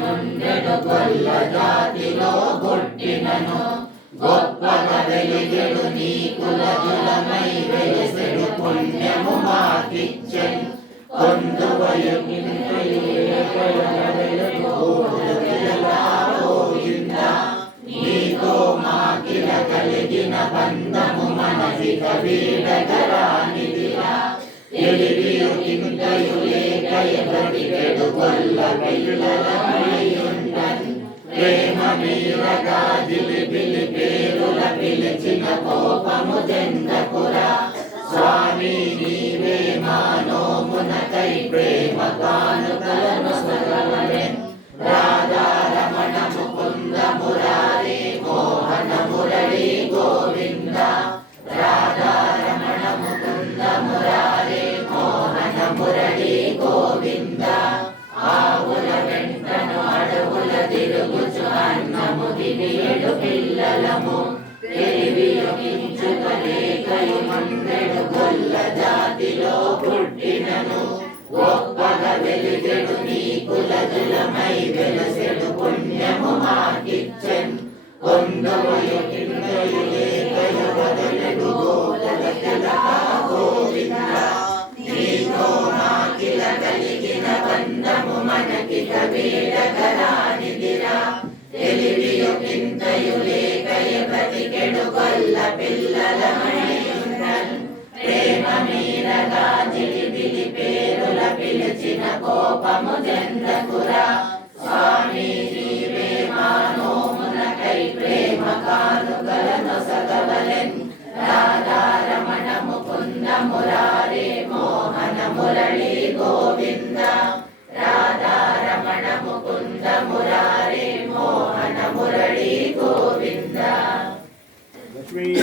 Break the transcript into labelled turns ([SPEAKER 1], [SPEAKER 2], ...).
[SPEAKER 1] నుండెడు గొల్ల జాతిలో పుట్టినను గొప్పగా వెలిగెడు నీ కులజులమై వెలిసెడు పుణ్యము మాకిచ్చెన్ పొందువయు నీతో మాకిల కలిగిన బంధము మనసిక వీడగరానిదిరా తెలివియు కిందయు లేకయ బ్రతికెడు గొల్ల పిల్లలమయ్యుండన్ ప్రేమ మీరగా జిలిబిలి పేరుల పిలిచిన కోపము చెందకురా స్వామి నీవే మానోమునకై ప్రేమ కానుకలను పిల్లలము తెలివియొకించుకలేకయు మందెడు గొల్ల జాతిలో పుట్టినను గొప్పగా వెలిగెడు నీ కులదులమై వెలసెడు పుణ్యము మాకిచ్చెన్ పొందవయు కిందయు వదలెడు గోలల తిలక గోవింద నీతో మాకిల కలిగిన బంధము మనకి వీడగరానిదిరా బ్రతికెడు కొల్ల పిల్లలమయ్యున్నన్ ప్రేమ మీరగా జిలిబిలి పేరుల పిలిచిన కోపము జందకురా స్వామి నీవే మానోమునకై ప్రేమ కానుగల నొసగవలెన్. రాధా రమణ ముకుంద మురారి మోహన మురళీ గోవింద. మురారి మోహన మురళి గోవింద
[SPEAKER 2] లక్ష్మీ